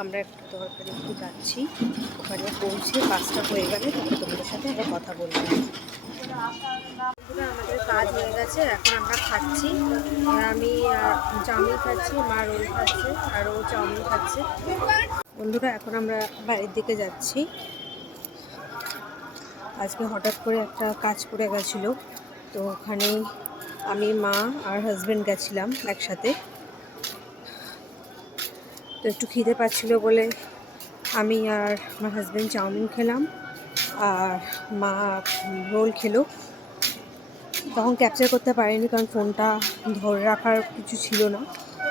আমরা একটা তরকারি একটু যাচ্ছি, ওখানে পৌঁছে কাজটা হয়ে গেলে তখন তোমাদের সাথে আবার কথা বলবো। আমাদের কাজ হয়ে গেছে, এখন আমরা খাচ্ছি। আমি চাউমিন খাচ্ছি, মা রোল খাচ্ছে আর ও চাউমিন খাচ্ছে। বন্ধুরা এখন আমরা বাড়ির দিকে যাচ্ছি। আজকে হঠাৎ করে একটা কাজ পড়ে গেছিলো, তো ওখানে আমি, মা আর হাজব্যান্ড গেছিলাম একসাথে। তো একটু খিদে পাচ্ছিলো বলে আমি আর আমার হাজব্যান্ড চাউমিন খেলাম আর মা রোল খেলো। তখন ক্যাপচার করতে পারিনি, কারণ ফোনটা ধরে রাখার কিছু ছিল না,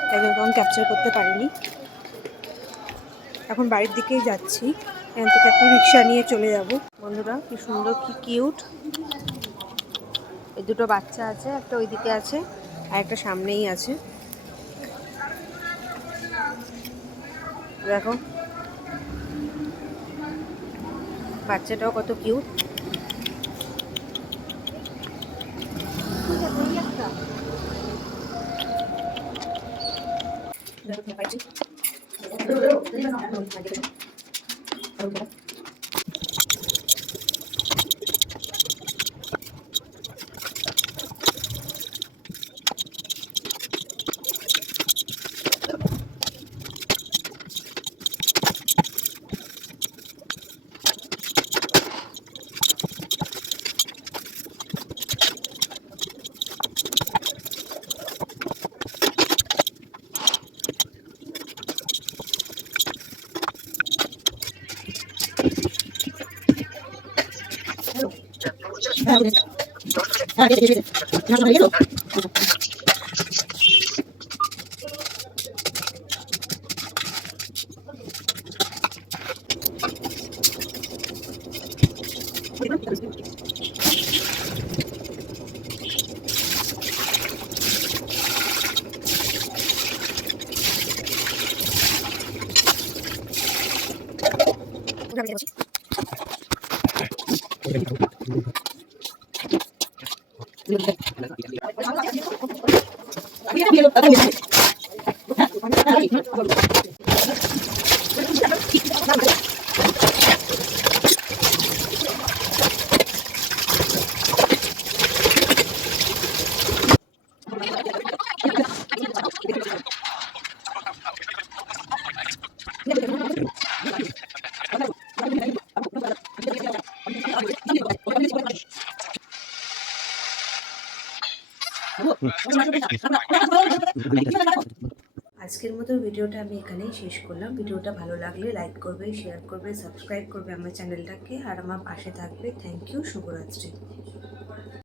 তাই জন্য তখন ক্যাপচার করতে পারিনি। এখন বাড়ির দিকেই যাচ্ছি, এখান থেকে একটা রিক্সা নিয়ে চলে যাব। বন্ধুরা কি সুন্দর, কি কিউট এই দুটো বাচ্চা আছে, একটা ওইদিকে আছে আর একটা সামনেই আছে। দেখো বাচ্চাটাও কত কিউট। আজকের মতো ভিডিওটা আমি এখানেই শেষ করলাম। ভিডিওটা ভালো লাগলে লাইক করবে, শেয়ার করবে, সাবস্ক্রাইব করবে আমার চ্যানেলটাকে আর আমার পাশে থাকবে। Thank you. শুভরাত্রি।